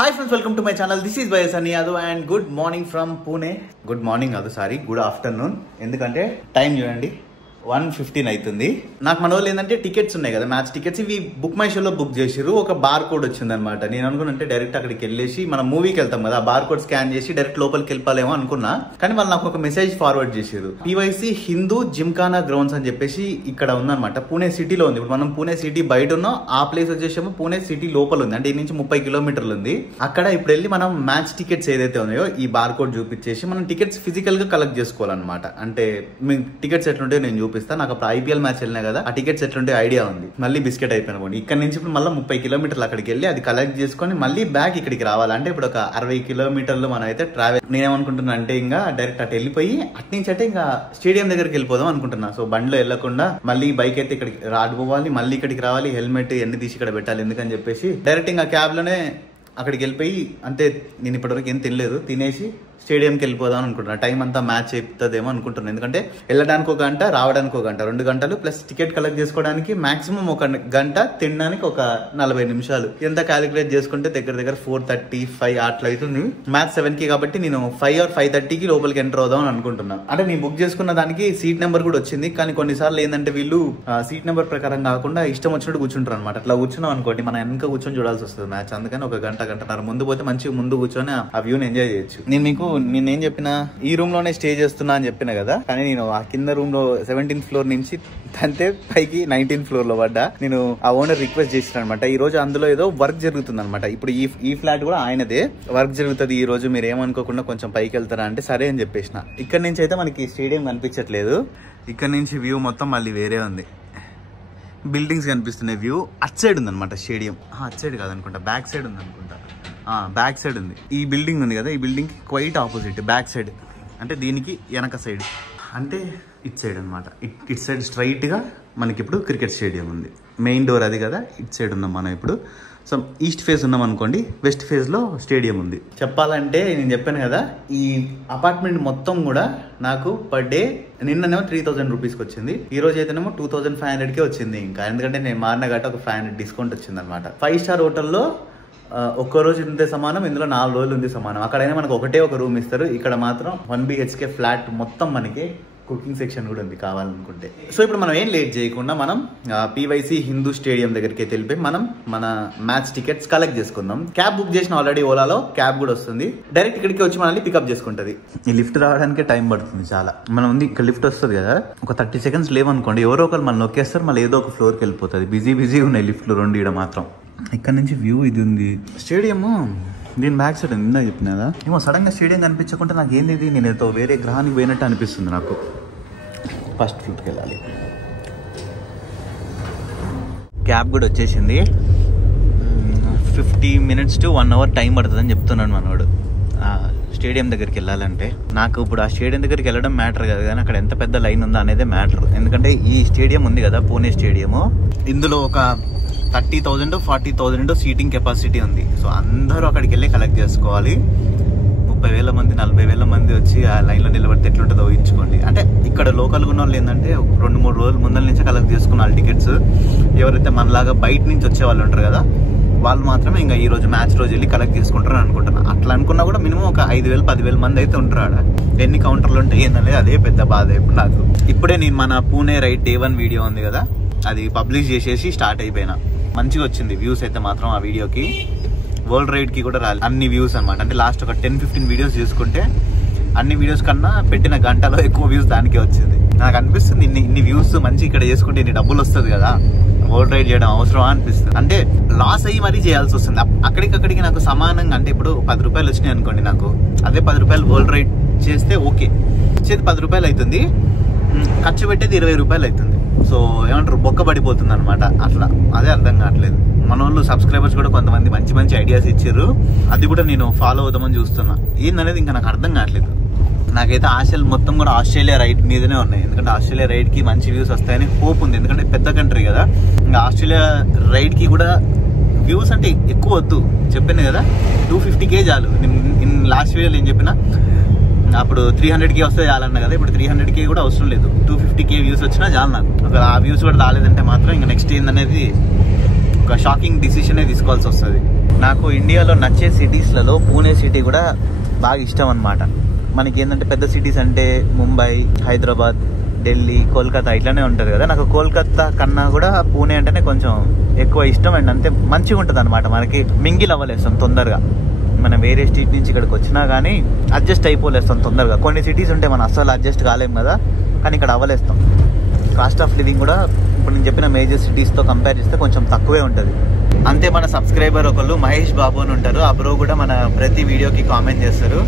Hi friends, welcome to my channel. This is Sunny Yadav and good morning from Pune. Good morning, good afternoon. ఎందుకంటే time చూడండి 1:15 అవుతుంది. నాకు మన వాళ్ళు ఏంటంటే టికెట్స్ ఉన్నాయి కదా, మ్యాచ్ టికెట్స్, ఇవి బుక్ మై షోలో బుక్ చేసిర్రు. ఒక బార్ కోడ్ వచ్చింది అనమాట. నేను అనుకున్నంటే డైరెక్ట్ అక్కడికి వెళ్ళేసి మనం మూవీకి వెళ్తాం కదా, ఆ బార్ కోడ్ స్కాన్ చేసి డైరెక్ట్ లోపలికి వెళ్ళిపోలేమో అనుకున్నా. కానీ వాళ్ళు నాకు ఒక మెసేజ్ ఫార్వర్డ్ చేసిర్రు. PYC హిందూ జిమ్ఖానా గ్రౌండ్స్ అని చెప్పేసి ఇక్కడ ఉందన్నమాట. పూణే సిటీలో ఉంది. ఇప్పుడు మనం పూణే సిటీ బయట ఉన్నాం, ఆ ప్లేస్ వచ్చేసేమో పూణే సిటీ లోపల ఉంది. అంటే ఈ నుంచి 30 కిలోమీటర్లు ఉంది. అక్కడ ఇప్పుడు వెళ్ళి మనం మ్యాచ్ టికెట్స్ ఏదైతే ఉన్నాయో ఈ బార్ కోడ్ చూపించేసి మనం టికెట్స్ ఫిజికల్ గా కలెక్ట్ చేసుకోవాలన్నమాట. అంటే మీ టికెట్స్ ఎట్లుంటాయో నేను చూపిస్తాను. నాకు అప్పుడు IPL మ్యాచ్ వెళ్ళినా కదా, ఆ టికెట్స్ ఎట్లుంటే ఐడియా ఉంది. మళ్ళీ బిస్కెట్ అయిపోయినా ఇక్కడ నుంచి ఇప్పుడు మళ్ళీ 30 కిలోమీటర్లు అక్కడికి వెళ్ళి అది కలెక్ట్ చేసుకొని మళ్ళీ బ్యాక్ ఇక్కడికి రావాలంటే ఇప్పుడు ఒక 60 కిలోమీటర్లు మనం అయితే ట్రావెల్. నేనేమనుకుంటున్నా అంటే ఇంకా డైరెక్ట్ అటు వెళ్ళిపోయి అట్నుంచి అంటే ఇంకా స్టేడియం దగ్గరికి వెళ్ళిపోదాం అనుకుంటున్నా. సో బండిలో వెళ్లకుండా మళ్ళీ బైక్ అయితే ఇక్కడికి రాడిపోవాలి, మళ్ళీ ఇక్కడికి రావాలి, హెల్మెట్ ఎన్ని తీసి ఇక్కడ పెట్టాలి ఎందుకని చెప్పేసి డైరెక్ట్ ఇంకా క్యాబ్ లోనే అక్కడికి వెళ్ళిపోయి, అంటే నేను ఇప్పటివరకు ఏం తినలేదు, తినేసి స్టేడియంకి వెళ్ళిపోదాం అనుకుంటున్నా. టైం అంతా మ్యాచ్ అయిపోతుందేమో అనుకుంటున్నాను. ఎందుకంటే వెళ్ళడానికి 1 గంట, రావడానికి 1 గంట, 2 గంటలు ప్లస్ టికెట్ కలెక్ట్ చేసుకోవడానికి మాక్సిమం 1 గంట, తినడానికి ఒక 40 నిమిషాలు. ఎంత క్యాలిక్యులేట్ చేసుకుంటే దగ్గర 4:35 అట్లా అవుతుంది. మ్యాచ్ 7కి కాబట్టి నేను 5 or 5:30కి లోపలికి ఎంటర్ అవుదాం అని అనుకుంటున్నా. అంటే నేను బుక్ చేసుకున్న దానికి సీట్ నెంబర్ కూడా వచ్చింది. కానీ కొన్నిసార్లు ఏంటంటే వీళ్ళు సీట్ నెంబర్ ప్రకారం కాకుండా ఇష్టం వచ్చినట్టు కూర్చుంటారు అనమాట. అట్లా కూర్చున్నాం అనుకోండి, మనం వెనక కూర్చొని చూడాల్సి వస్తుంది మ్యాచ్. అందుకని 1 గంట, గంటన్నర ముందు పోతే మంచిగా ముందు కూర్చొని ఆ వ్యూని ఎంజాయ్ చేయొచ్చు. నేనేం చెప్పిన, ఈ రూమ్ లోనే స్టే చేస్తున్నా అని చెప్పిన కదా, కానీ నేను ఆ కింద రూమ్ లో 17th ఫ్లోర్ నుంచి తంతే పైకి 19th ఫ్లోర్ లో పడ్డా. నేను ఆ ఓనర్ రిక్వెస్ట్ చేసిన అనమాట. ఈ రోజు అందులో ఏదో వర్క్ జరుగుతుంది అనమాట. ఇప్పుడు ఈ ఫ్లాట్ కూడా ఆయనదే, వర్క్ జరుగుతుంది ఈ రోజు, మీరు ఏమనుకోకుండా కొంచెం పైకి వెళ్తారా అంటే సరే అని చెప్పేసిన. ఇక్కడ నుంచి అయితే మనకి స్టేడియం కనిపించట్లేదు. ఇక్కడ నుంచి వ్యూ మొత్తం మళ్ళీ వేరే ఉంది. బిల్డింగ్స్ కనిపిస్తున్నాయి. వ్యూ అట్ సైడ్ ఉంది అనమాట స్టేడియం. అట్ సైడ్ కాదనుకుంటా, బ్యాక్ సైడ్ ఉంది అనుకుంటా. బ్యాక్ సైడ్ ఉంది. ఈ బిల్డింగ్ ఉంది కదా, ఈ బిల్డింగ్ కి క్వైట్ ఆపోజిట్ బ్యాక్ సైడ్, అంటే దీనికి వెనక సైడ్, అంటే ఇట్ సైడ్ అనమాట. ఇట్ సైడ్ స్ట్రైట్ గా మనకి ఇప్పుడు క్రికెట్ స్టేడియం ఉంది. మెయిన్ డోర్ అది కదా, ఇట్ సైడ్ ఉన్నాం మనం ఇప్పుడు. సో ఈస్ట్ ఫేస్ ఉన్నాం అనుకోండి, వెస్ట్ ఫేజ్ లో స్టేడియం ఉంది. చెప్పాలంటే నేను చెప్పాను కదా, ఈ అపార్ట్మెంట్ మొత్తం కూడా నాకు పర్ డే నిన్ననేమో 3000 రూపీస్కి వచ్చింది. ఈ రోజు అయితేనేమో 2500కే వచ్చింది. ఇంకా ఎందుకంటే నేను మారిన గట్ట ఒక 500 డిస్కౌంట్ వచ్చింది అనమాట. 5 స్టార్ హోటల్లో ఒక్క రోజు ఇంతే సమానం, ఇందులో 4 రోజులు ఉంది సమానం. అక్కడైనా మనకు ఒకటే ఒక రూమ్ ఇస్తారు, ఇక్కడ మాత్రం 1 BHK ఫ్లాట్ మొత్తం మనకి కుకింగ్ సెక్షన్ కూడా ఉంది కావాలనుకుంటే. సో ఇప్పుడు మనం ఏం లేట్ చేయకుండా మనం PYC హిందూ స్టేడియం దగ్గరికి వెళ్ళిపోయి మనం మన మ్యాచ్ టికెట్స్ కలెక్ట్ చేసుకుందాం. క్యాబ్ బుక్ చేసిన ఆల్రెడీ, ఓలాలో క్యాబ్ కూడా వస్తుంది. డైరెక్ట్ ఇక్కడికి వచ్చి మనల్ని పికప్ చేసుకుంటది. ఈ లిఫ్ట్ రావడానికి టైం పడుతుంది చాలా. మనం ఉంది ఇక్కడ లిఫ్ట్ వస్తుంది కదా, ఒక 30 సెకండ్స్ లేవనుకోండి, ఎవరో ఒకరు మనం నొక్కేస్తారు, మళ్ళీ ఏదో ఒక ఫ్లోర్కి వెళ్ళిపోతుంది. బిజీ ఉన్నాయి లిఫ్ట్లు 2 ఇక్కడ మాత్రం. ఇక్కడ నుంచి వ్యూ ఇది ఉంది. స్టేడియము దీని బ్యాక్ సైడ్ ఉంది. ఇందా చెప్పినదా ఏమో సడన్ గా స్టేడియం కనిపించకుండా నాకు ఏంది ఇది, నేను ఏదో వేరే గ్రహానికి పోయినట్టు అనిపిస్తుంది నాకు. ఫస్ట్ ఫ్లోర్కి వెళ్ళాలి. క్యాబ్ కూడా వచ్చేసింది. 50 minutes to 1 hour టైం పడుతుందని చెప్తున్నాడు మనోడు స్టేడియం దగ్గరికి వెళ్ళాలంటే. నాకు ఇప్పుడు ఆ స్టేడియం దగ్గరికి వెళ్ళడం మ్యాటర్ కాదు, కానీ అక్కడ ఎంత పెద్ద లైన్ ఉందో అనేది మ్యాటర్. ఎందుకంటే ఈ స్టేడియం ఉంది కదా, పూణే స్టేడియము, ఇందులో ఒక 30,000 40,000 సీటింగ్ కెపాసిటీ ఉంది. సో అందరూ అక్కడికి వెళ్ళి కలెక్ట్ చేసుకోవాలి. 30,000 మంది 40,000 మంది వచ్చి ఆ లైన్లో నిలబడితే ఎట్లుంటుందో ఊహించుకోండి. అంటే ఇక్కడ లోకల్గా ఉన్న వాళ్ళు ఏంటంటే 2-3 రోజుల ముందర నుంచే కలెక్ట్ చేసుకున్నారు టికెట్స్. ఎవరైతే మనలాగా బయట నుంచి వచ్చే వాళ్ళు ఉంటారు కదా, వాళ్ళు మాత్రమే ఇంకా ఈ రోజు మ్యాచ్ రోజు వెళ్ళి కలెక్ట్ చేసుకుంటారు అనుకుంటున్నా. అట్లా అనుకున్నా కూడా మినిమం ఒక 5,000-10,000 మంది అయితే ఉంటారు ఆడ. ఎన్ని కౌంటర్లు ఉంటాయి ఏంటనేది అదే పెద్ద బాధ ఇప్పుడు నాకు. ఇప్పుడే నేను మన పూణే రైడ్ Day 1 వీడియో ఉంది కదా, అది పబ్లిష్ చేసేసి స్టార్ట్ అయిపోయినా. మంచిగా వచ్చింది వ్యూస్ అయితే మాత్రం ఆ వీడియోకి. వరల్డ్ రైడ్ కి కూడా రాలేదు అన్ని వ్యూస్ అనమాట. అంటే లాస్ట్ ఒక 10-15 వీడియోస్ చూసుకుంటే అన్ని వీడియోస్ కన్నా పెట్టిన గంటలో ఎక్కువ వ్యూస్ దానికే వచ్చింది. నాకు అనిపిస్తుంది ఇన్ని వ్యూస్ మంచి ఇక్కడ చేసుకుంటే ఇన్ని డబ్బులు వస్తుంది కదా, వరల్డ్ రైడ్ చేయడం అవసరమా అనిపిస్తుంది. అంటే లాస్ అయ్యి మరీ చేయాల్సి వస్తుంది. అక్కడికక్కడికి నాకు సమానంగా, అంటే ఇప్పుడు 10 రూపాయలు వచ్చినాయి అనుకోండి, నాకు అదే 10 రూపాయలు వరల్డ్ రైడ్ చేస్తే ఓకే, వచ్చేది 10 రూపాయలు అవుతుంది, ఖర్చు పెట్టేది 20 రూపాయలు అవుతుంది. సో ఏమంటారు, బొక్క పడిపోతుంది అనమాట. అట్లా అదే అర్థం కావట్లేదు. మన వాళ్ళు సబ్స్క్రైబర్స్ కూడా కొంతమంది మంచి ఐడియాస్ ఇచ్చారు, అది కూడా నేను ఫాలో అవుదామని చూస్తున్నా. ఏందనేది ఇంకా నాకు అర్థం కావట్లేదు. నాకైతే ఆశలు మొత్తం కూడా ఆస్ట్రేలియా రైడ్ మీదనే ఉన్నాయి. ఎందుకంటే ఆస్ట్రేలియా రైడ్ కి మంచి వ్యూస్ వస్తాయని హోప్ ఉంది. ఎందుకంటే పెద్ద కంట్రీ కదా, ఇంకా ఆస్ట్రేలియా రైడ్ కి కూడా వ్యూస్ అంటే ఎక్కువ వద్దు. చెప్పాను కదా 250K చాలు. లాస్ట్ వీడియోలో ఏం చెప్పినా, అప్పుడు 300K వస్తే చాలన్నా కదా, ఇప్పుడు 300K కూడా అవసరం లేదు, 250K వ్యూస్ వచ్చినా చాలు నాకు. అసలు ఆ వ్యూస్ కూడా రాలేదంటే మాత్రం ఇంకా నెక్స్ట్ ఏందనేది ఒక షాకింగ్ డిసిషనే తీసుకోవాల్సి వస్తుంది. నాకు ఇండియాలో నచ్చే సిటీస్లలో పూణే సిటీ కూడా బాగా ఇష్టం అనమాట. మనకి ఏంటంటే పెద్ద సిటీస్ అంటే ముంబై, హైదరాబాద్, ఢిల్లీ, కోల్కతా ఇట్లానే ఉంటుంది కదా. నాకు కోల్కతా కన్నా కూడా పూణే అంటేనే కొంచెం ఎక్కువ ఇష్టం. అండ్ అంతే మంచిగా ఉంటుంది అనమాట. మనకి మింగిల్ అవ్వలేస్తాం తొందరగా. మనం వేరే స్టేట్ నుంచి ఇక్కడికి వచ్చినా కానీ అడ్జస్ట్ అయిపోలేస్తాం తొందరగా. కొన్ని సిటీస్ ఉంటే మనం అస్సలు అడ్జస్ట్ కాలేం కదా, కానీ ఇక్కడ అవ్వలేస్తాం. కాస్ట్ ఆఫ్ లివింగ్ కూడా ఇప్పుడు నేను చెప్పిన మేజర్ సిటీస్తో కంపేర్ చేస్తే కొంచెం తక్కువే ఉంటుంది. అంతే మన సబ్స్క్రైబర్ ఒకళ్ళు మహేష్ బాబు అని ఉంటారు. ఆ బ్రో కూడా మన ప్రతి వీడియోకి కామెంట్ చేస్తారు.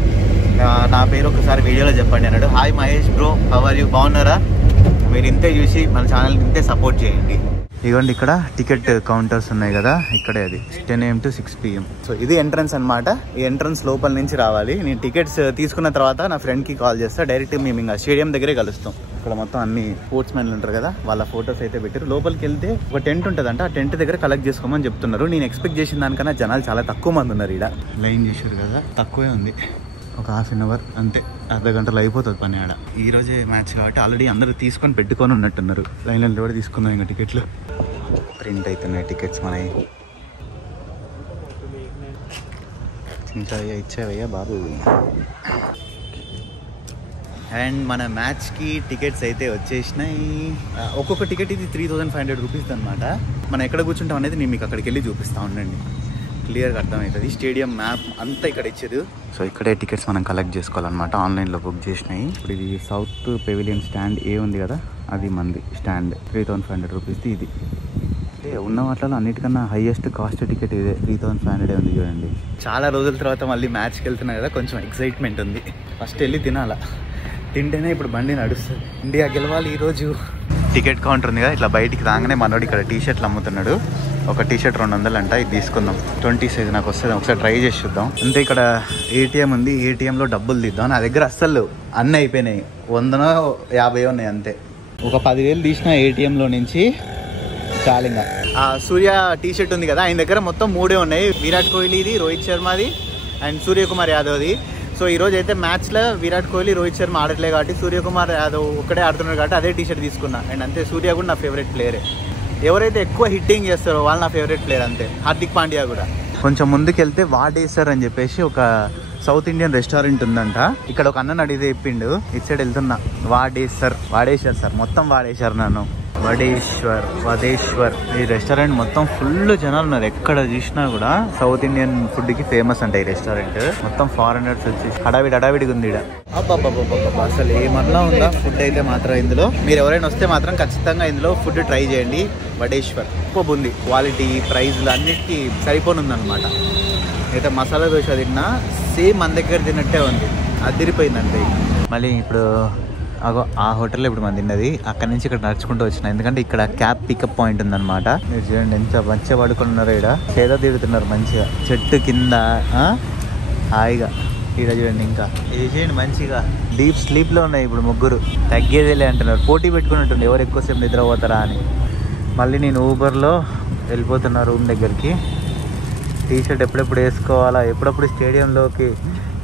నా పేరు ఒకసారి వీడియోలో చెప్పండి అన్నాడు. Hi Mahesh bro, how are you? బాగున్నారా? మీరు ఇంతే చూసి మన ఛానల్ని ఇంతే సపోర్ట్ చేయండి. ఇదిగోండి ఇక్కడ టికెట్ కౌంటర్స్ ఉన్నాయి కదా, ఇక్కడే అది 10 AM to 6 PM. సో ఇది ఎంట్రన్స్ అనమాట. ఈ ఎంట్రన్స్ లోపల నుంచి రావాలి. నేను టికెట్స్ తీసుకున్న తర్వాత నా ఫ్రెండ్కి కాల్ చేస్తా. డైరెక్ట్ మేము ఇంకా స్టేడియం దగ్గరే కలుస్తాం. ఇక్కడ మొత్తం అన్ని స్పోర్ట్స్ మెన్లు ఉంటారు కదా, వాళ్ళ ఫొటోస్ అయితే పెట్టారు. లోపలికి వెళ్తే ఒక టెంట్ ఉంటుందంట, ఆ టెంట్ దగ్గర కలెక్ట్ చేసుకోమని చెప్తున్నారు. నేను ఎక్స్పెక్ట్ చేసిన దానికన్నా జనాలు చాలా తక్కువ మంది ఉన్నారు. ఇక్కడ లైన్ చేశారు కదా, తక్కువే ఉంది. ఒక ½ an hour అంతే, అర్ధ గంటలో అయిపోతుంది పని ఆడ. ఈ రోజే మ్యాచ్ కాబట్టి ఆల్రెడీ అందరూ తీసుకొని పెట్టుకొని ఉన్నట్టున్నారు. లైన్లో కూడా తీసుకున్నాం ఇంకా టికెట్లు. ప్రింట్ అవుతున్నాయి టికెట్స్ మనవి. ఇచ్చావయ్యా బాబు. అండ్ మన మ్యాచ్కి టికెట్స్ అయితే వచ్చేసినాయి. ఒక్కొక్క టికెట్ ఇది 3500 రూపీస్ అనమాట. మనం ఎక్కడ కూర్చుంటాం అనేది నేను మీకు అక్కడికి వెళ్ళి చూపిస్తా ఉండండి, క్లియర్గా అర్థమవుతుంది. స్టేడియం మ్యాప్ అంతా ఇక్కడ ఇచ్చేది. సో ఇక్కడే టికెట్స్ మనం కలెక్ట్ చేసుకోవాలన్నమాట. ఆన్లైన్లో బుక్ చేసినాయి. ఇప్పుడు ఇది సౌత్ పెవిలియన్ స్టాండ్ ఏ ఉంది కదా, అది మంది స్టాండ్. 3500 రూపీస్ది ఇది. ఉన్న వాటిలో అన్నిటికన్నా హైయెస్ట్ కాస్ట్ టికెట్ ఇదే, 3500 ఉంది చూడండి. చాలా రోజుల తర్వాత మళ్ళీ మ్యాచ్కి వెళ్తున్నా కదా, కొంచెం ఎక్సైట్మెంట్ ఉంది. ఫస్ట్ వెళ్ళి తినాలా, తింటేనే ఇప్పుడు బండి నడుస్తుంది. ఇండియా గెలవాలి ఈరోజు. టికెట్ కౌంటర్ ఉంది కదా, ఇట్లా బయటికి రాగానే మనోడు ఇక్కడ టీషర్ట్లు అమ్ముతున్నాడు. ఒక టీషర్ట్ 200 అంట. ఇది తీసుకుందాం. 20 సైజ్ నాకు వస్తుంది, ఒకసారి ట్రై చేసి చూద్దాం. అంతే ఇక్కడ ఏటీఎం ఉంది, ఏటీఎంలో డబ్బులు తీద్దాం. నా దగ్గర అస్సలు అన్నీ అయిపోయినాయి, 100 50 ఉన్నాయి అంతే. ఒక 10,000 తీసిన ఏటీఎంలో నుంచి చాలింగా. సూర్య టీషర్ట్ ఉంది కదా, ఆయన దగ్గర మొత్తం 3 ఉన్నాయి. విరాట్ కోహ్లీది, రోహిత్ శర్మది అండ్ సూర్యకుమార్ యాదవ్ది. సో ఈరోజు అయితే మ్యాచ్లో విరాట్ కోహ్లీ, రోహిత్ శర్మ ఆడట్లే కాబట్టి సూర్యకుమార్ యాదవ్ ఒక్కడే ఆడుతున్నాడు కాబట్టి అదే టీషర్ట్ తీసుకున్నా. అండ్ అంతే, సూర్య కూడా నా ఫేవరెట్ ప్లేయరే. ఎవరైతే ఎక్కువ హిట్టింగ్ చేస్తారో వాళ్ళు నా ఫేవరెట్ ప్లేయర్ అంతే. హార్దిక్ పాండ్యా కూడా. కొంచెం ముందుకు వెళ్తే వాడేసర్ అని చెప్పేసి ఒక సౌత్ ఇండియన్ రెస్టారెంట్ ఉందంట. ఇక్కడ ఒక అన్నని అడిగితే చెప్పిండు, ఇటు సైడ్ వెళ్తున్నా. వాడేసర్ సార్, మొత్తం వాడేశారు నన్ను. వదేశ్వర్ ఈ రెస్టారెంట్ మొత్తం ఫుల్ జనాలు ఉన్నారు. ఎక్కడ చూసినా కూడా సౌత్ ఇండియన్ ఫుడ్ కి ఫేమస్ అంట ఈ రెస్టారెంట్. మొత్తం ఫారినర్స్ వచ్చి హడావిడిగా ఉంది ఇక్కడ. అసలు ఏమన్నా ఉందా ఫుడ్ అయితే మాత్రం ఇందులో. మీరు ఎవరైనా వస్తే మాత్రం ఖచ్చితంగా ఇందులో ఫుడ్ ట్రై చేయండి. వడేశ్వర్ ఎక్కువ ఉంది, క్వాలిటీ ప్రైస్లు అన్నిటికీ సరిపోనుందనమాట. అయితే మసాలా దోశ తిన్నా సేమ్ మన దగ్గర తిన్నట్టే ఉంది, అదిరిపోయిందంటే. మళ్ళీ ఇప్పుడు ఆ హోటల్లో ఇప్పుడు మనం తిన్నది, అక్కడ నుంచి ఇక్కడ నడుచుకుంటూ వచ్చిన. ఎందుకంటే ఇక్కడ క్యాబ్ పికప్ పాయింట్ ఉందన్నమాట. మీరు చూడండి ఎంత మంచిగా పడుకున్నారు. ఇక్కడ చేదో తిరుగుతున్నారు మంచిగా చెట్టు కింద హాయిగా. ఇక్కడ చూడండి ఇంకా ఇది చేయండి మంచిగా. డీప్ స్లీప్లో ఉన్నాయి ఇప్పుడు ముగ్గురు. తగ్గేదేలే అంటున్నారు, పోటీ పెట్టుకున్నట్టుంది ఎవరు ఎక్కువసేపు నిద్రపోతారా అని. మళ్ళీ నేను ఊబర్లో వెళ్ళిపోతున్నా రూమ్ దగ్గరికి. టీషర్ట్ ఎప్పుడెప్పుడు వేసుకోవాలా, ఎప్పుడప్పుడు స్టేడియంలోకి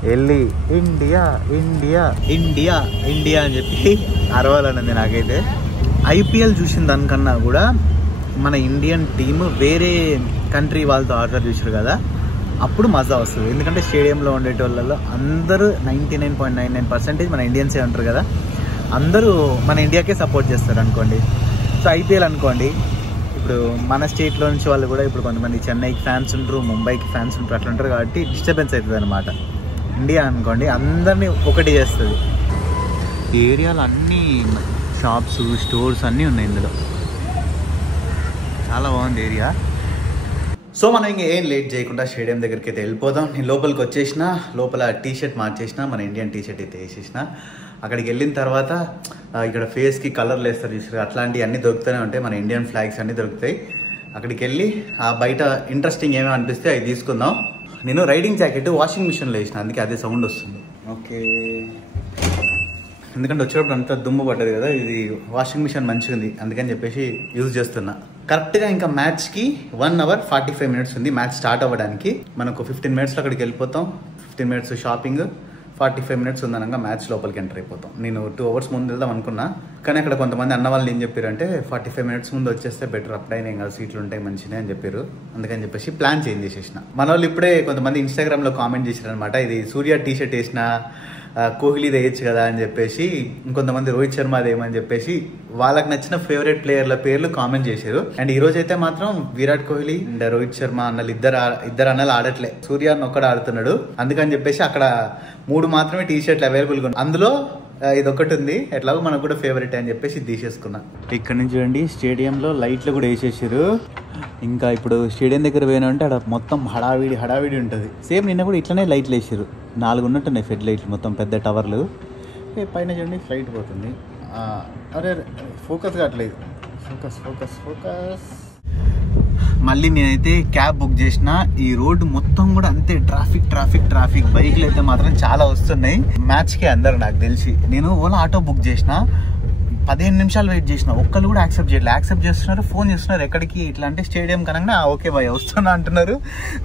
వెళ్ళి ఇండియా ఇండియా ఇండియా ఇండియా అని చెప్పి అరవాలన్నది నాకైతే. ఐపీఎల్ చూసిన దానికన్నా కూడా మన ఇండియన్ టీమ్ వేరే కంట్రీ వాళ్ళతో ఆర్డర్ చూసారు కదా, అప్పుడు మజా వస్తుంది. ఎందుకంటే స్టేడియంలో ఉండేటోళ్ళలో అందరూ 99.99% మన ఇండియన్సే ఉంటారు కదా, అందరూ మన ఇండియాకే సపోర్ట్ చేస్తారు అనుకోండి. సో ఐపీఎల్ అనుకోండి, ఇప్పుడు మన స్టేట్లో నుంచి వాళ్ళు కూడా ఇప్పుడు కొంతమంది చెన్నైకి ఫ్యాన్స్ ఉంటారు, ముంబైకి ఫ్యాన్స్ ఉంటారు, అట్లా ఉంటారు కాబట్టి డిస్టర్బెన్స్ అవుతుంది అనమాట. ఇండియా అనుకోండి అందరినీ ఒకటి చేస్తుంది. ఈ ఏరియాలో అన్ని షాప్స్, స్టోర్స్ అన్నీ ఉన్నాయి ఇందులో. చాలా బాగుంది ఏరియా. సో మనం ఇంకా ఏం లేట్ చేయకుండా స్టేడియం దగ్గరికి అయితే వెళ్ళిపోదాం. నేను లోపలికి వచ్చేసిన, లోపల టీషర్ట్ మార్చేసిన, మన ఇండియన్ టీషర్ట్ అయితే వేసేసిన. అక్కడికి వెళ్ళిన తర్వాత ఇక్కడ ఫేస్కి కలర్లు వేస్తారు చూసారు, అట్లాంటివి అన్నీ దొరుకుతూనే ఉంటాయి. మన ఇండియన్ ఫ్లాగ్స్ అన్నీ దొరుకుతాయి. అక్కడికి వెళ్ళి ఆ బయట ఇంట్రెస్టింగ్ ఏమేమి అనిపిస్తే అవి తీసుకుందాం. నేను రైడింగ్ జాకెట్ వాషింగ్ మిషన్లో వేసిన, అందుకే అదే సౌండ్ వస్తుంది. ఓకే, ఎందుకంటే వచ్చేటప్పుడు అంతా దుమ్ము పడ్డది కదా, ఇది వాషింగ్ మిషన్ మంచిగా ఉంది అందుకని చెప్పేసి యూజ్ చేస్తున్నా. కరెక్ట్గా ఇంకా మ్యాచ్కి 1 hour 45 minutes ఉంది మ్యాచ్ స్టార్ట్ అవ్వడానికి. మనకు 15 minutesలో అక్కడికి వెళ్ళిపోతాం. 15 minutes షాపింగ్, 45 minutes ఉందనగా మ్యాచ్ లోపలికి ఎంటర్ అయిపోతాం. నేను 2 hours ముందు వెళ్దాం అనుకున్నా, కానీ అక్కడ కొంతమంది అన్న వాళ్ళు ఏం చెప్పారంటే 45 minutes ముందు వచ్చేస్తే బెటర్, అప్పుడైనా ఇంకా సీట్లు ఉంటాయి మంచిగా అని చెప్పారు. అందుకని చెప్పేసి ప్లాన్ చేంజ్ చేసేసిన. మన వాళ్ళు ఇప్పుడే కొంతమంది ఇన్స్టాగ్రామ్లో కామెంట్ చేశారు అనమాట, ఇది సూర్య టీ షర్ట్ వేసిన కోహ్లీ వేయచ్చు కదా అని చెప్పేసి, ఇంకొంతమంది రోహిత్ శర్మ అదేమని చెప్పేసి వాళ్ళకి నచ్చిన ఫేవరెట్ ప్లేయర్ల పేర్లు కామెంట్ చేశారు. అండ్ ఈ రోజు అయితే మాత్రం విరాట్ కోహ్లీ అండ్ రోహిత్ శర్మ అన్నలు ఇద్దరు అన్నలు ఆడట్లే, సూర్య అన్న ఒక్కడు ఆడుతున్నాడు. అందుకని చెప్పేసి అక్కడ 3 మాత్రమే టీ షర్ట్లు అవైలబుల్గా ఉన్నాయి. అందులో ఇదొకటి ఉంది, ఎట్లాగో మనకు కూడా ఫేవరెట్ అని చెప్పేసి తీసేసుకున్నా. ఇక్కడ నుంచి చూడండి స్టేడియంలో లైట్లు కూడా వేసేసారు. ఇంకా ఇప్పుడు స్టేడియం దగ్గర పోయినా అంటే అక్కడ మొత్తం హడావిడి ఉంటుంది. సేమ్ నిన్న కూడా ఇట్లనే లైట్లు వేసారు, 4 ఉన్నట్టున్నాయి ఫెడ్ లైట్లు, మొత్తం పెద్ద టవర్లు. పైన చూడండి ఫ్లైట్ పోతుంది. అరే ఫోకస్ కావట్లేదు, ఫోకస్. మళ్ళీ నేనైతే క్యాబ్ బుక్ చేసిన. ఈ రోడ్డు మొత్తం కూడా అంతే ట్రాఫిక్. బైక్లు అయితే మాత్రం చాలా వస్తున్నాయి. మ్యాచ్కి అందరు నాకు తెలిసి. నేను ఓలా ఆటో బుక్ చేసిన, 15 నిమిషాలు వెయిట్ చేసిన, ఒక్కళ్ళు కూడా యాక్సెప్ట్ చేస్తున్నారు. ఫోన్ చేస్తున్నారు ఎక్కడికి ఇట్లా అంటే స్టేడియం కనగా ఓకే బాయ్ వస్తున్నా అంటున్నారు,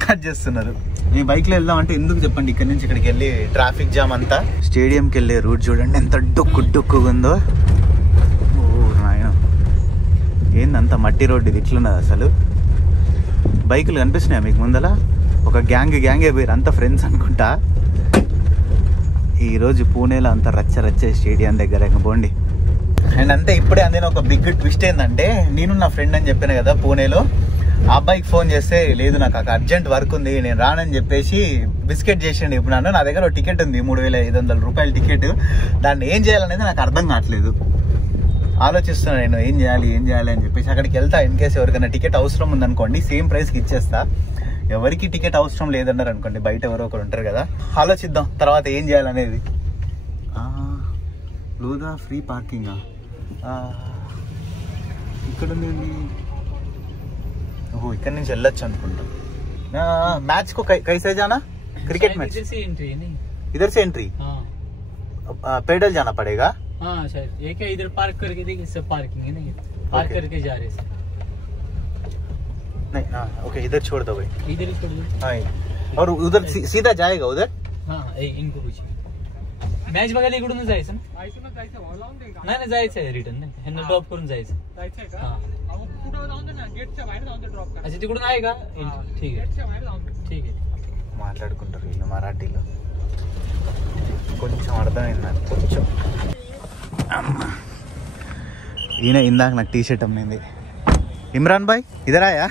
కట్ చేస్తున్నారు. మీ బైక్లో వెళ్దాం అంటే ఎందుకు చెప్పండి, ఇక్కడ నుంచి ఇక్కడికి వెళ్ళి ట్రాఫిక్ జామ్ అంతా. స్టేడియంకి వెళ్ళే రూట్ చూడండి ఎంత డొక్కుగా ఉందో. ఓ నాయన, ఏందంత మట్టి రోడ్డు ఇది, ఇట్లున్నది అసలు. బైకులు కనిపిస్తున్నాయా మీకు ముందల? ఒక గ్యాంగే పోయారు, అంత ఫ్రెండ్స్ అనుకుంటా. ఈరోజు పూణేలో అంత రచ్చ స్టేడియం దగ్గర ఇంకా పోండి. అండ్ అంతే, ఇప్పుడే అందిన ఒక బిగ్ ట్విస్ట్ ఏంటంటే, నేను నా ఫ్రెండ్ అని చెప్పాను కదా పూణేలో, ఆ అబ్బాయికి ఫోన్ చేస్తే లేదు నాకు అక్కడ అర్జెంట్ వర్క్ ఉంది నేను రానని చెప్పేసి బిస్కెట్ చేసిండు. ఇప్పుడు నా దగ్గర ఒక టికెట్ ఉంది, 3500 రూపాయల టికెట్. దాన్ని ఏం చేయాలనేది నాకు అర్థం కావట్లేదు. ఆలోచిస్తున్నాను నేను ఏం చేయాలి అని చెప్పేసి. అక్కడికి వెళ్తా, ఇన్ కేసు ఎవరికైనా టికెట్ అవసరం ఉందనుకోండి సేమ్ ప్రైస్కి ఇచ్చేస్తా. ఎవరికి టికెట్ అవసరం లేదన్నారు అనుకోండి, బయట ఎవరో ఒకరు ఉంటారు కదా, ఆలోచిద్దాం తర్వాత ఏం చేయాలనేది. లూదా ఫ్రీ పార్కింగా ఇక్కడ ఉంది. ఓహో ఇక్కడ నుంచి వెళ్ళొచ్చు అనుకుంటా. मैच को कैसे जाना? क्रिकेट मैच इधर से एंट्री पैदल जाना पड़ेगा? हाँ शायद एक है, इधर पार्क करके देखिए, सब पार्किंग है ना, पार्क करके जा रहे हैं। नहीं हाँ ओके, इधर छोड़ दो भाई, इधर ही छोड़ दो। हाँ और उधर सीधा जाएगा उधर? हाँ इनको पूछिए मॅच बघायला इकडून जायचं ना? नाही जायचं आहे रिटर्न, नाही ह्यांना ड्रॉप करून जायचं. अच्छा तिकडून आहे का? ठीक आहे మాట్లాడుకుంటారు వీళ్ళు మరాఠీలో, కొంచెం అర్థమైంది కొంచెం. ఈయన ఇందాక నాకు టీ షర్ట్ అమ్మింది. ఇమ్రాన్ భాయ్ ఇదర్ ఆయా?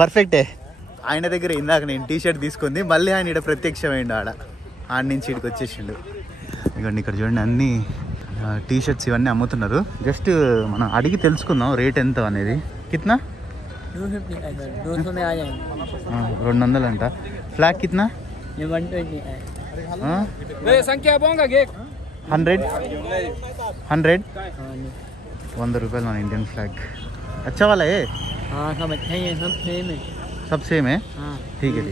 పర్ఫెక్టే. ఆయన దగ్గర ఇందాక నేను టీ షర్ట్ తీసుకుంది, మళ్ళీ ఆయన ఇక్కడ ప్రత్యక్షమైండు. ఆడ నుంచి ఇక్కడికి వచ్చేసిండు. ఇవ్వండి ఇక్కడ చూడండి అన్ని టీ షర్ట్స్ ఇవన్నీ అమ్ముతున్నారు. జస్ట్ మనం అడిగి తెలుసుకుందాం రేట్ ఎంత అనేది. కిత్నా? 200 అంట. ఫ్లాగ్ కిత్నా? 100 100 రూపాయలు మన ఇండియన్ ఫ్లాగ్. अच्छा वाला है? हाँ सब अच्छा ही है, सब सेम है. सब सेम है? हाँ ठीक है.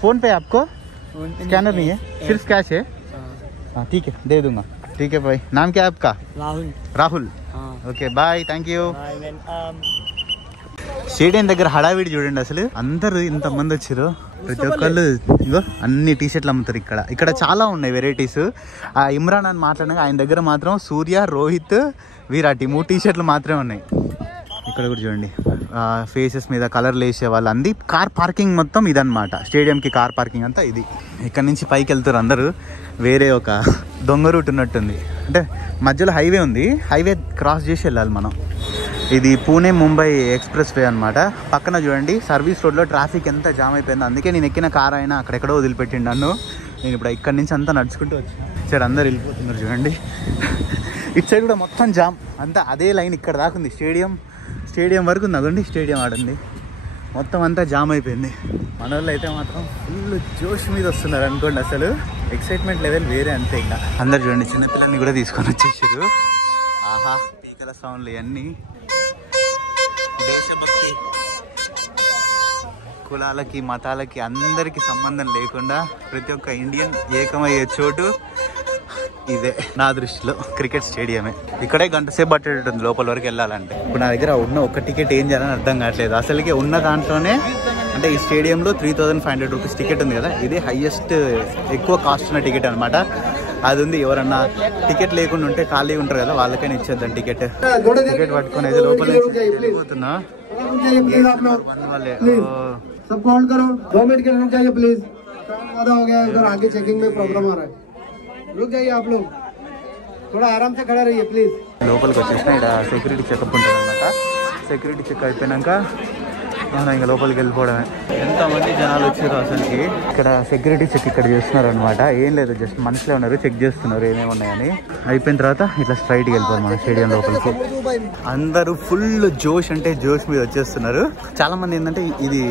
फोन पे आपको स्कैनर नहीं है, सिर्फ कैश है? हाँ ठीक है दे दूंगा. ठीक है भाई. नाम क्या है आपका? Rahul. Okay bye, thank you. Stadium దగ్గర హడావిడి చూడండి అసలు, అందరూ ఇంతమంది వచ్చారు. ప్రతి ఒక్కళ్ళు ఇగో అన్ని టీ షర్ట్లు అమ్ముతారు ఇక్కడ చాలా ఉన్నాయి వెరైటీస్. ఆ ఇమ్రాన్ అని మాట్లాడినాక ఆయన దగ్గర మాత్రం సూర్య, రోహిత్, విరాట్ 3 టీ షర్ట్లు మాత్రమే ఉన్నాయి. ఇక్కడ కూడా చూడండి ఫేసెస్ మీద కలర్లు వేసే వాళ్ళు అంది. కార్ పార్కింగ్ మొత్తం ఇదన్నమాట, స్టేడియంకి కార్ పార్కింగ్ అంతా ఇది. ఇక్కడ నుంచి పైకి వెళ్తారు అందరూ. వేరే ఒక దొంగ రూట్ ఉన్నట్టుంది, అంటే మధ్యలో హైవే ఉంది, హైవే క్రాస్ చేసి వెళ్ళాలి మనం. ఇది పూణే ముంబై ఎక్స్ప్రెస్ వే అనమాట. పక్కన చూడండి సర్వీస్ రోడ్లో ట్రాఫిక్ ఎంత జామ్ అయిపోయింది. అందుకే నేను ఎక్కిన కార్ అయినా అక్కడెక్కడో వదిలిపెట్టిండు నన్ను. నేను ఇప్పుడు ఇక్కడ నుంచి అంతా నడుచుకుంటూ వచ్చాను. సరే అందరు వెళ్ళిపోతున్నారు చూడండి. ఇటు సైడ్ కూడా మొత్తం జామ్ అంతా అదే లైన్ ఇక్కడ దాకా ఉంది. స్టేడియం వరకు ఉంది అదండి, స్టేడియం ఆడండి. మొత్తం అంతా జామ్ అయిపోయింది. మన వాళ్ళు అయితే మాత్రం ఫుల్ జోష్ మీద వస్తున్నారు అనుకోండి. అసలు ఎక్సైట్మెంట్ లెవెల్ వేరే అంతే. ఇంకా అందరు చూడండి చిన్నపిల్లల్ని కూడా తీసుకొని వచ్చేసారు. ఆహా పీకల సౌండ్లు ఇవన్నీ. దేశభక్తి, కులాలకి మతాలకి అందరికి సంబంధం లేకుండా ప్రతి ఒక్క ఇండియన్ ఏకమయ్యే చోటు ఇదే నా దృష్టిలో. క్రికెట్ స్టేడియమే. ఇక్కడే గంట సేపు పట్టేటట్టుంది లోపల వరకు వెళ్ళాలంటే. ఇప్పుడు నా దగ్గర ఉన్న ఒక్క టికెట్ ఏం చేయాలని అర్థం కావట్లేదు. అసలుకే ఉన్న దాంట్లోనే అంటే ఈ స్టేడియంలో 3500 రూపీస్ టికెట్ ఉంది కదా, ఇది హైయెస్ట్ ఎక్కువ కాస్ట్ ఉన్న టికెట్ అనమాట. అది ఉంది. ఎవరన్నా టికెట్ లేకుండా ఉంటే ఖాళీ ఉంటారు కదా, వాళ్ళకైనా ఇచ్చేద్దాం టికెట్. టికెట్ పట్టుకుని అయితే లోపల వెళ్ళిపోతున్నా. सब होल्ड करो, 2 मिनट के लिए रुक जाइए प्लीज. ज्यादा हो गया है, उधर आगे चेकिंग में प्रॉब्लम आ रहा है. रुक जाइए आप लोग, थोड़ा आराम से खड़ा रहिए प्लीज. లోపలికి వచ్చేసిన ఇక్కడ సెక్యూరిటీ చెకప్ ఉంటుంది అనమాట. సెక్యూరిటీ చెక్ అయిపోయినాక మనం ఇంకా లోపలికి వెళ్ళిపోవడమే. ఎంతమంది జనాలు వచ్చారు అసలుకి. ఇక్కడ సెక్యూరిటీ చెక్ ఇక్కడ చేస్తున్నారు అనమాట. ఏం లేదు, జస్ట్ మనుషులే ఉన్నారు, చెక్ చేస్తున్నారు ఏమేమి ఉన్నాయని. అయిపోయిన తర్వాత ఇట్లా స్ట్రైట్కి వెళ్ళిపోవాలి మన స్టేడియం లోపలికి. అందరూ ఫుల్ జోష్ అంటే జోష్ మీద వచ్చేస్తున్నారు. చాలా మంది ఏంటంటే ఇది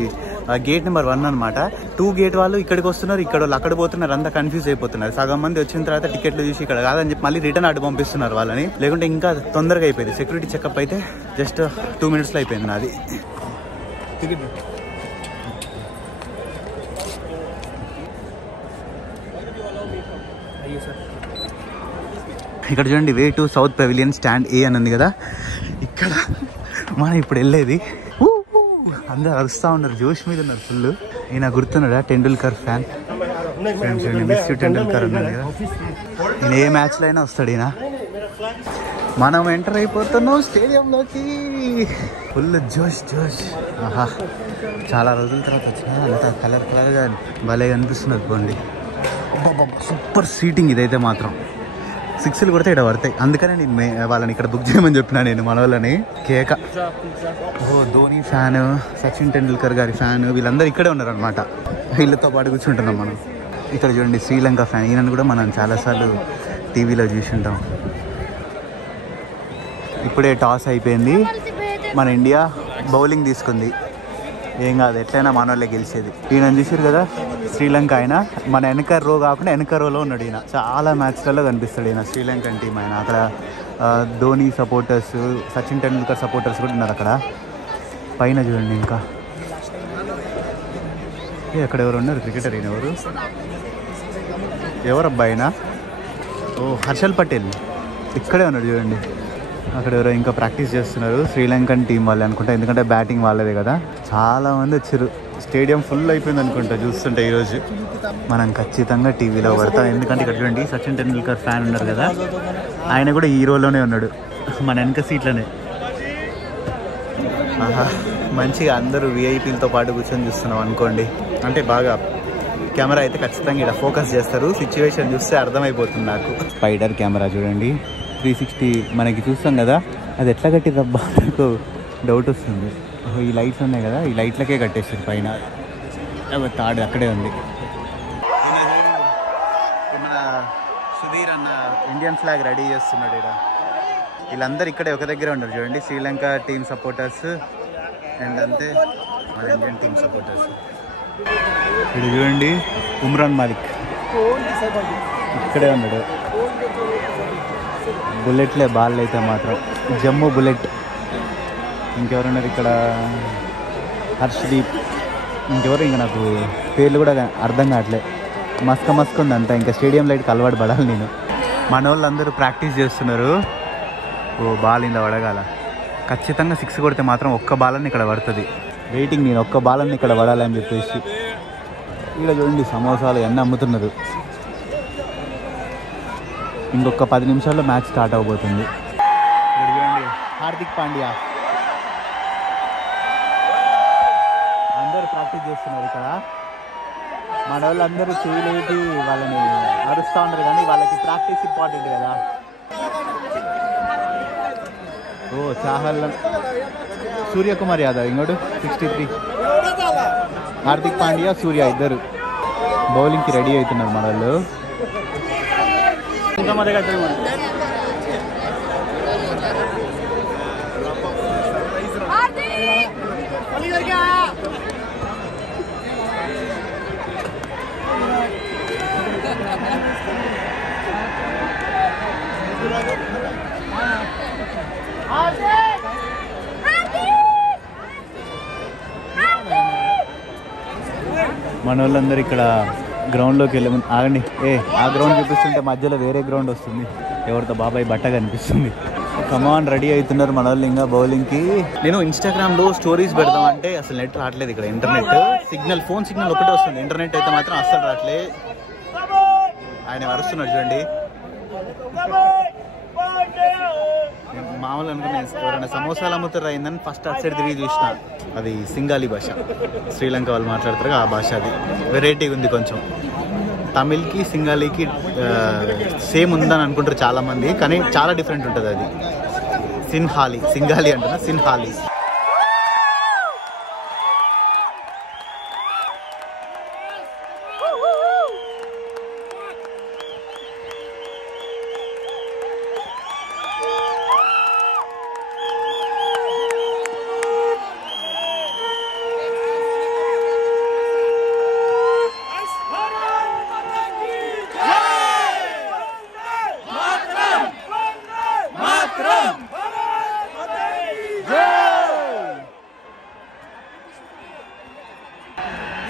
గేట్ నెంబర్ 1 అనమాట. 2 గేట్ వాళ్ళు ఇక్కడికి వస్తున్నారు, ఇక్కడ వాళ్ళు అక్కడ పోతున్నారు, అంతా కన్ఫ్యూజ్ అయిపోతున్నారు. సగం మంది వచ్చిన తర్వాత టికెట్లు చూసి ఇక్కడ కాదని చెప్పి మళ్ళీ రిటర్న్ అటు పంపిస్తున్నారు వాళ్ళని. లేకుంటే ఇంకా తొందరగా అయిపోయింది. సెక్యూరిటీ చెకప్ అయితే జస్ట్ 2 minutesలో అయిపోయింది నాది. ఇక్కడ చూడండి, way to south pavilion stand A అని ఉంది కదా, ఇక్కడ మనం ఇప్పుడు వెళ్ళేది. అందరు అరుస్తూ ఉన్నారు, జోష్ మీద ఉన్నారు ఫుల్. ఈయన గుర్తున్నాడా, టెండూల్కర్ ఫ్యాన్. మిస్టర్ టెండూల్కర్ అన్నాడు కదా, ఈయన ఏ మ్యాచ్లో అయినా వస్తాడు ఈయన. మనం ఎంటర్ అయిపోతున్నాం స్టేడియంలోకి. ఫుల్ జోష్ జోష్. ఆహా, చాలా రోజుల తర్వాత వచ్చినా అంత కలర్ కలర్గా భలే కనిపిస్తున్నది. పోండి, సూపర్ సీటింగ్ ఇదైతే మాత్రం. 6లు కొడితే ఇక్కడ పడతాయి. అందుకనే నేను వాళ్ళని ఇక్కడ బుక్ చేయమని చెప్పినా నేను మన వాళ్ళని. కేక, ధోని ఫ్యాన్, సచిన్ టెండూల్కర్ గారి ఫ్యాన్, వీళ్ళందరూ ఇక్కడే ఉన్నారు అనమాట. వీళ్ళతో పాటు కూర్చుంటున్నాం మనం. ఇక్కడ చూడండి శ్రీలంక ఫ్యాన్, ఈయనను కూడా మనం చాలాసార్లు టీవీలో చూసి ఉంటాం. ఇప్పుడే టాస్ అయిపోయింది, మన ఇండియా బౌలింగ్ తీసుకుంది. ఏం కాదు, ఎట్లయినా మన వాళ్ళే గెలిచేది. ఈయన చూసారు కదా, శ్రీలంక ఆయన మన వెనక రో కాకుండా వెనక రోలో ఉన్నాడు. ఈయన చాలా మ్యాచ్లలో కనిపిస్తాడు ఈయన, శ్రీలంకన్ టీం ఆయన. అక్కడ ధోని సపోర్టర్స్, సచిన్ టెండూల్కర్ సపోర్టర్స్ కూడా ఉన్నారు అక్కడ పైన. చూడండి ఇంకా అక్కడ ఎవరు ఉన్నారు, క్రికెటర్ ఈయన ఎవరు అబ్బాయినా, హర్షల్ పటేల్ ఇక్కడే ఉన్నాడు చూడండి. అక్కడ ఎవరో ఇంకా ప్రాక్టీస్ చేస్తున్నారు, శ్రీలంకన్ టీం వాళ్ళే అనుకుంటా, ఎందుకంటే బ్యాటింగ్ వాళ్ళదే కదా. చాలా మంది వచ్చారు, స్టేడియం ఫుల్ అయిపోయింది అనుకుంటా చూస్తుంటే ఈరోజు. మనం ఖచ్చితంగా టీవీలో పడతాం, ఎందుకంటే ఇక్కడ చూడండి సచిన్ టెండూల్కర్ ఫ్యాన్ ఉన్నారు కదా, ఆయన కూడా హీరోలోనే ఉన్నాడు మన వెనక సీట్లోనే. ఆహా, మంచిగా అందరూ విఐపీలతో పాటు కూర్చొని చూస్తున్నాం అనుకోండి. అంటే బాగా కెమెరా అయితే ఖచ్చితంగా ఇక్కడ ఫోకస్ చేస్తారు, సిచ్యువేషన్ చూస్తే అర్థమైపోతుంది నాకు. స్పైడర్ కెమెరా చూడండి, 360 మనకి చూస్తాం కదా, అది ఎట్లా కట్టిదబ్బా నాకు డౌట్ వస్తుంది. ఈ లైట్స్ ఉన్నాయి కదా, ఈ లైట్లకే కట్టేసారు పైన. తాడు అక్కడే ఉంది. మన సుధీర్ అన్న ఇండియన్ ఫ్లాగ్ రెడీ చేస్తున్నాడు ఇక్కడ. వీళ్ళందరూ ఇక్కడే ఒక దగ్గర ఉన్నారు చూడండి, శ్రీలంక టీమ్ సపోర్టర్స్ అండ్ అంతే మన ఇండియన్ టీమ్ సపోర్టర్స్. ఇక్కడ చూడండి ఉమ్రాన్ మాలిక్ ఇక్కడే ఉన్నాడు. బుల్లెట్లే బాల్ అయితే మాత్రం, జమ్మూ బుల్లెట్. ఇంకెవరున్నారు ఇక్కడ, హర్షదీప్, ఇంకెవరు ఇంకా నాకు పేర్లు కూడా అర్థం కావట్లే. మస్క ఉంది అంతా. ఇంకా స్టేడియం లైట్కి అలవాటు పడాలి నేను. మన వాళ్ళు అందరూ ప్రాక్టీస్ చేస్తున్నారు. బాల్ ఇలా పడగాల, ఖచ్చితంగా 6 కొడితే మాత్రం ఒక్క బాలని ఇక్కడ పడుతుంది. వెయిటింగ్ నేను, ఒక్క బాలని ఇక్కడ పడాలని చెప్పేసి. ఇక్కడ చూడండి సమోసాలు అన్నీ అమ్ముతున్నారు. ఇంకొక 10 నిమిషాల్లో మ్యాచ్ స్టార్ట్ అవబోతుంది. ఇక్కడ చూడండి హార్దిక్ పాండ్యా, అందరూ ప్రాక్టీస్ చేస్తున్నారు ఇక్కడ. మన వాళ్ళందరూ చేయలేటి వాళ్ళని అరుస్తూ ఉంటారు, కానీ వాళ్ళకి ప్రాక్టీస్ ఇంపార్టెంట్ కదా. చాహల్, సూర్యకుమార్ యాదవ్ ఇంకోటి 63, హార్దిక్ పాండ్యా, సూర్య ఇద్దరు బౌలింగ్కి రెడీ అవుతున్నారు మన వాళ్ళు. మన వాళ్ళందరూ ఇక్కడ గ్రౌండ్లోకి వెళ్ళే ఆగండి. ఆ గ్రౌండ్ చూపిస్తుంటే మధ్యలో వేరే గ్రౌండ్ వస్తుంది, ఎవరితో బాబాయ్ బట్ట కనిపిస్తుంది. కమాన్ రెడీ అవుతున్నారు మన వాళ్ళు ఇంకా బౌలింగ్కి. నేను ఇన్స్టాగ్రామ్లో స్టోరీస్ పెడదామంటే అసలు నెట్ రావట్లేదు ఇక్కడ. ఇంటర్నెట్ సిగ్నల్, ఫోన్ సిగ్నల్ ఒకటే వస్తుంది, ఇంటర్నెట్ అయితే మాత్రం అస్సలు రావట్లేదు. ఆయన వరుస్తున్నాడు చూడండి. మామూలు అనుకున్నా ఎవరైనా సమోసాలు అమ్ముతారు అయిందని ఫస్ట్ అటు సైడ్ తిరిగి చూసిన. అది సింగాలి భాష, శ్రీలంక వాళ్ళు మాట్లాడతారు ఆ భాష. అది వెరైటీగా ఉంది కొంచెం. తమిళ్కి సింగాలీకి సేమ్ ఉందని అనుకుంటారు చాలామంది, కానీ చాలా డిఫరెంట్ ఉంటుంది అది. సిన్హాలి, సింగాలి అంటున్నా, సిన్హాలి.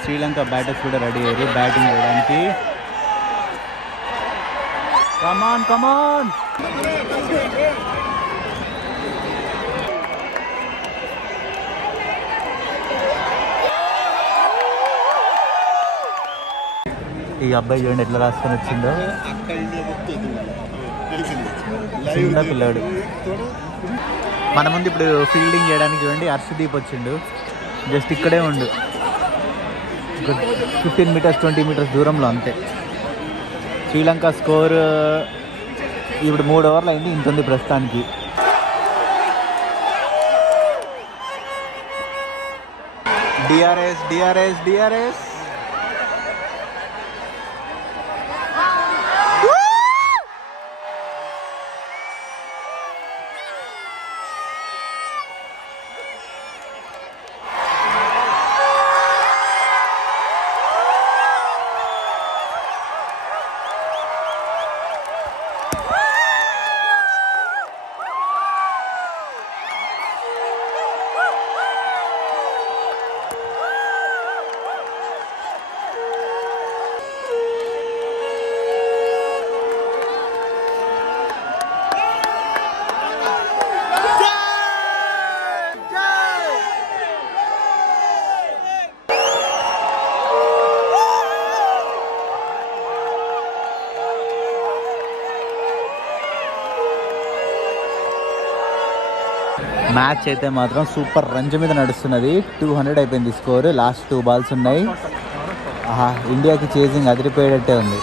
శ్రీలంక బ్యాటర్స్ కూడా రెడీ అయ్యారు బ్యాటింగ్ చేయడానికి. కమాన్ కమాన్. ఈ అబ్బాయి చూడండి ఎట్లా రాసుకొని వచ్చిందో, చిన్న పిల్లాడు. మన ముందు ఇప్పుడు ఫీల్డింగ్ చేయడానికి చూడండి హర్షదీప్ వచ్చిండు. జస్ట్ ఇక్కడే ఉండు, 15 మీటర్స్ 20 మీటర్స్ దూరంలో అంతే. శ్రీలంక స్కోర్ ఇప్పుడు 3 ఓవర్లు అయింది, ఇంత ఉంది ప్రస్తుతానికి. DRS DRS DRS. మ్యాచ్ అయితే మాత్రం సూపర్ రంజ్ మీద నడుస్తున్నది. 200 అయిపోయింది స్కోర్. లాస్ట్ 2 బాల్స్ ఉన్నాయి. ఇండియాకి చేజింగ్ అదిరిపోయేటట్టే ఉంది.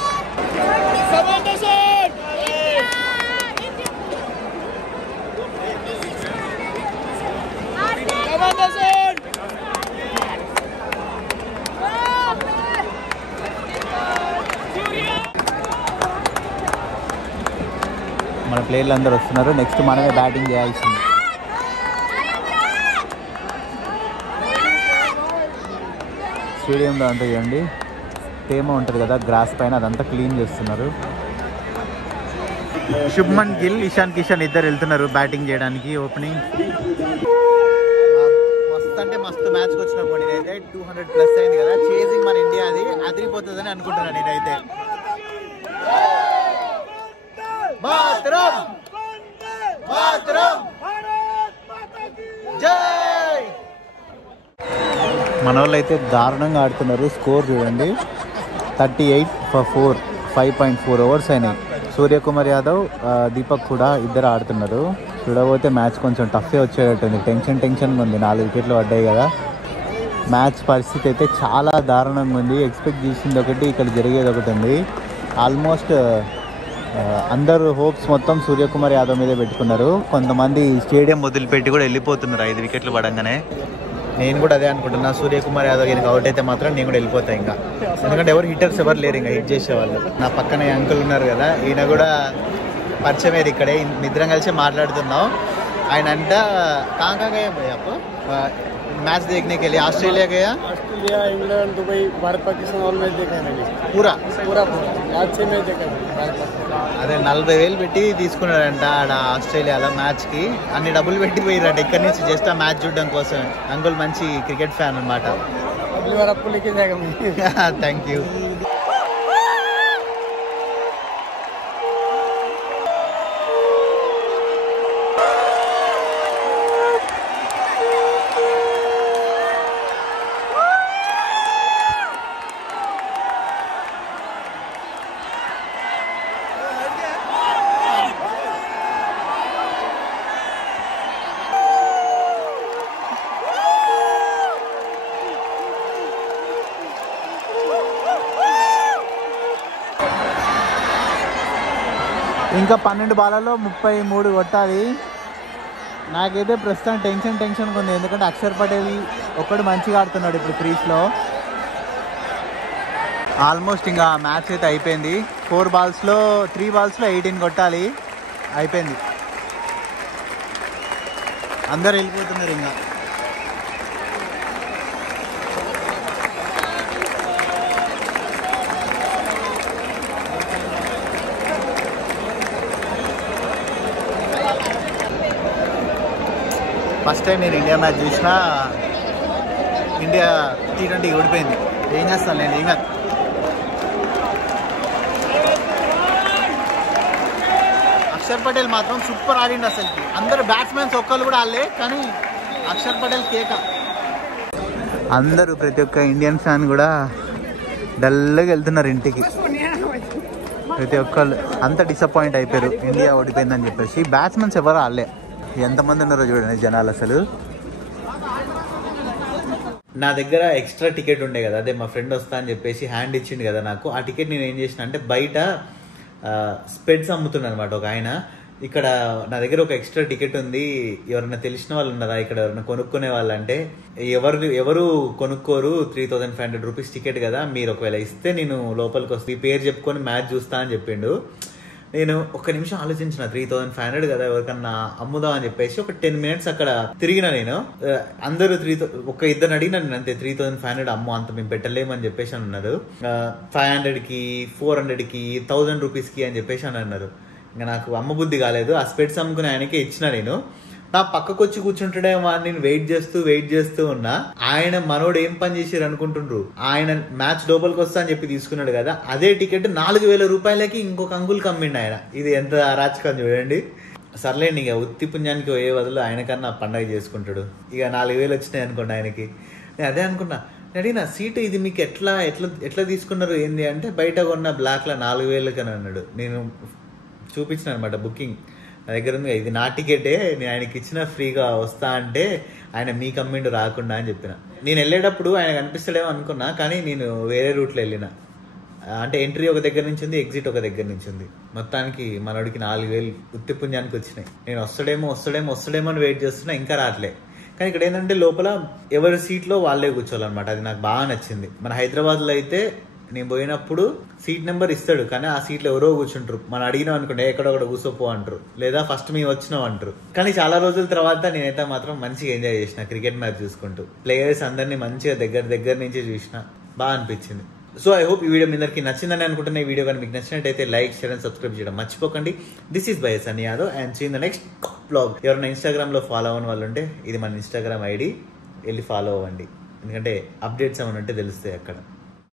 మన ప్లేయర్లు అందరూ వస్తున్నారు. నెక్స్ట్ మనమే బ్యాటింగ్ చేయాల్సింది. స్టేడియంలో అంతా చూడండి తేమ ఉంటుంది కదా గ్రాస్ పైన, అదంతా క్లీన్ చేస్తున్నారు. శుభ్మన్ గిల్, ఇషాన్ కిషన్ ఇద్దరు వెళ్తున్నారు బ్యాటింగ్ చేయడానికి ఓపెనింగ్. మస్తు అంటే మస్తు మ్యాచ్కి వచ్చినప్పుడు నేనైతే 200+ అయింది కదా. చేజింగ్ మన ఇండియా అది అదిరిపోతుందని అనుకుంటున్నాను నేనైతే. మాత్రం మాత్రం జై. మన వాళ్ళు అయితే దారుణంగా ఆడుతున్నారు. స్కోర్ చూడండి 38 for 4, 5.4 ఓవర్స్ అయినాయి. సూర్యకుమార్ యాదవ్, దీపక్ కూడా ఇద్దరు ఆడుతున్నారు. చూడబోతే మ్యాచ్ కొంచెం టఫే వచ్చేటట్టుంది. టెన్షన్గా ఉంది. 4 వికెట్లు పడ్డాయి కదా. మ్యాచ్ పరిస్థితి అయితే చాలా దారుణంగా ఉంది. ఎక్స్పెక్ట్ చేసింది ఒకటి, ఇక్కడ జరిగేది ఒకటి ఉంది. ఆల్మోస్ట్ అందరూ హోప్స్ మొత్తం సూర్యకుమార్ యాదవ్ మీదే పెట్టుకున్నారు. కొంతమంది స్టేడియం వదిలిపెట్టి కూడా వెళ్ళిపోతున్నారు 5 వికెట్లు పడంగానే. నేను కూడా అదే అనుకుంటున్నా. సూర్యకుమార్ యాదవ్ కనుక అవుట్ అయితే మాత్రం నేను కూడా వెళ్ళిపోతాను ఇంకా. ఎందుకంటే హిట్టర్స్ ఎవరు లేరు ఇంకా హిట్ చేసేవాళ్ళు. నా పక్కన అంకుల్ ఉన్నారు కదా, ఈయన కూడా పరిచయం అయ్యేది ఇక్కడే. నిద్రం కలిసి మాట్లాడుతున్నాం. ఆయన అంట कहाँ गए भाई आप मैच देखने के लिए? ऑस्ट्रेलिया गया, Australia, England, Dubai, Bharat Pakistan all match देखा है मैंने. पूरा आज से मैच देखा है. అదే 40,000 పెట్టి తీసుకున్నాడంట ఆడ ఆస్ట్రేలియాలో మ్యాచ్కి. అన్ని డబ్బులు పెట్టి పోయిరంట ఇక్కడి నుంచి జస్ట్ ఆ మ్యాచ్ చూడడం కోసం. అంకుల్ మంచి క్రికెట్ ఫ్యాన్ అనమాట. Thank you. ఇంకా 12 బాలలో 33 కొట్టాలి. నాకైతే ప్రస్తుతం టెన్షన్ ఉంది, ఎందుకంటే అక్షర్ పటేల్ ఒక్కడు మంచిగా ఆడుతున్నాడు ఇప్పుడు క్రీజ్లో. ఆల్మోస్ట్ ఇంకా మ్యాచ్ అయితే అయిపోయింది. 3 బాల్స్లో 18 కొట్టాలి, అయిపోయింది. అందరు వెళ్ళిపోతున్నారు ఇంకా. ఫస్ట్ టైం నేను ఇండియా మ్యాచ్ చూసినా, ఇండియా T20 ఓడిపోయింది. ఏం చేస్తాను నేను, ఏం అక్షర్ పటేల్ మాత్రం సూపర్ ఆడిండు అసలుకి. అందరు బ్యాట్స్మెన్స్ ఒక్కళ్ళు కూడా ఆడలే, కానీ అక్షర్ పటేల్ కేక. అందరూ ప్రతి ఒక్క ఇండియన్ ఫ్యాన్ కూడా డల్గా వెళ్తున్నారు ఇంటికి. ప్రతి ఒక్కళ్ళు అంత డిసప్పాయింట్ అయిపోయారు ఇండియా ఓడిపోయిందని చెప్పేసి. బ్యాట్స్మెన్స్ ఎవరు ఆడలే. ఎంతమంది ఉన్నారో చూడండి జనాలు అసలు. నా దగ్గర ఎక్స్ట్రా టికెట్ ఉండే కదా, అదే మా ఫ్రెండ్ వస్తా అని చెప్పేసి హ్యాండ్ ఇచ్చిండు కదా నాకు. ఆ టికెట్ నేను ఏం చేసిన అంటే, బయట స్పెడ్స్ అమ్ముతున్నాను అనమాట ఒక ఆయన. ఇక్కడ నా దగ్గర ఒక ఎక్స్ట్రా టికెట్ ఉంది, ఎవరైనా తెలిసిన వాళ్ళు ఉన్నారా ఇక్కడ ఎవరైనా కొనుక్కునే వాళ్ళు అంటే, ఎవరు కొనుక్కోరు, 3500 రూపీస్ టికెట్ కదా, మీరు ఒకవేళ ఇస్తే నేను లోపలికి వస్తే ఈ పేరు చెప్పుకొని మ్యాచ్ చూస్తా అని చెప్పిండు. నేను ఒక్క నిమిషం ఆలోచించిన, 3500 కదా ఎవరికన్నా అమ్ముదాం అని చెప్పేసి ఒక 10 మినిట్స్ అక్కడ తిరిగిన. నేను అందరూ ఒక ఇద్దరు అడిగినా నేను అంతే, 3500 అమ్మో అంత మేము పెట్టలేమని చెప్పేసి అని అన్నారు. 500కి 400కి 1000 రూపీస్కి అని చెప్పేసి అని అన్నారు. ఇంకా నాకు అమ్మ బుద్ధి కాలేదు. ఆ స్పెట్స్ అమ్ముకునే ఆయనకే ఇచ్చిన. నేను నా పక్కకు వచ్చి కూర్చుంటాడేమో అని నేను వెయిట్ చేస్తూ ఉన్నా. ఆయన మనోడు ఏం పని చేసారు అనుకుంటుండ్రు, ఆయన మ్యాచ్ లోపలికి వస్తా అని చెప్పి తీసుకున్నాడు కదా, అదే టికెట్ 4000 రూపాయలకి ఇంకొక అంకుల్ కమ్మిండు ఆయన. ఇది ఎంత అరాచకం చూడండి. సర్లేండి, ఇక ఉత్తి పుణ్యానికి పోయే బదులు ఆయనకన్నా పండగ చేసుకుంటాడు. ఇక 4000 వచ్చినాయి అనుకోండి ఆయనకి. నేను అదే అనుకున్నా, అడిగిన సీటు ఇది మీకు ఎట్లా తీసుకున్నారు ఏంది అంటే, బయట కొన్న బ్లాక్లో 4000 అని అన్నాడు. నేను చూపించిన అనమాట బుకింగ్ నా దగ్గర ఉంది, ఇది నా టికెటే, నేను ఆయనకి ఇచ్చిన ఫ్రీగా వస్తా అంటే ఆయన మీ కమ్మిండు రాకుండా అని చెప్పిన. నేను వెళ్ళేటప్పుడు ఆయన కనిపిస్తాడేమో అనుకున్నా, కానీ నేను వేరే రూట్లో వెళ్ళిన. అంటే ఎంట్రీ ఒక దగ్గర నుంచి ఉంది, ఎగ్జిట్ ఒక దగ్గర నుంచి ఉంది. మొత్తానికి మనోడికి 4000 ఉత్తి పుణ్యానికి వచ్చినాయి. నేను వస్తాడేమో అని వెయిట్ చేస్తున్నా, ఇంకా రావట్లే. కానీ ఇక్కడ ఏంటంటే లోపల ఎవరి సీట్లో వాళ్ళే కూర్చోవాలన్నమాట. అది నాకు బాగా నచ్చింది. మన హైదరాబాద్లో అయితే నేను పోయినప్పుడు సీట్ నెంబర్ ఇస్తాడు, కానీ ఆ సీట్లో ఎవరో కూర్చుంటారు. మనం అడిగినాం అనుకుంటే ఎక్కడొక్కడ కూర్చోపో అంటారు, లేదా ఫస్ట్ మేము వచ్చినాం అంటారు. కానీ చాలా రోజుల తర్వాత నేనైతే మాత్రం మంచిగా ఎంజాయ్ చేసిన క్రికెట్ మ్యాచ్ చూసుకుంటూ. ప్లేయర్స్ అందరినీ మంచిగా దగ్గర నుంచి చూసిన, బాగా అనిపించింది. సో ఐ హోప్ ఈ వీడియో మీ అందరికీ నచ్చిందని అనుకుంటున్నా. ఈ వీడియో కానీ మీకు నచ్చినట్టయితే లైక్, షేర్ అండ్ సబ్స్క్రైబ్ చేయడం మర్చిపోకండి. This is by Sunny Yadav and see in the next vlog. ఎవరైనా ఇన్స్టాగ్రామ్లో ఫాలో అవ్వని వాళ్ళు ఉంటే ఇది మన ఇన్స్టాగ్రామ్ ఐడి, వెళ్ళి ఫాలో అవ్వండి. ఎందుకంటే అప్డేట్స్ ఏమైనా ఉంటే తెలుస్తాయి అక్కడ.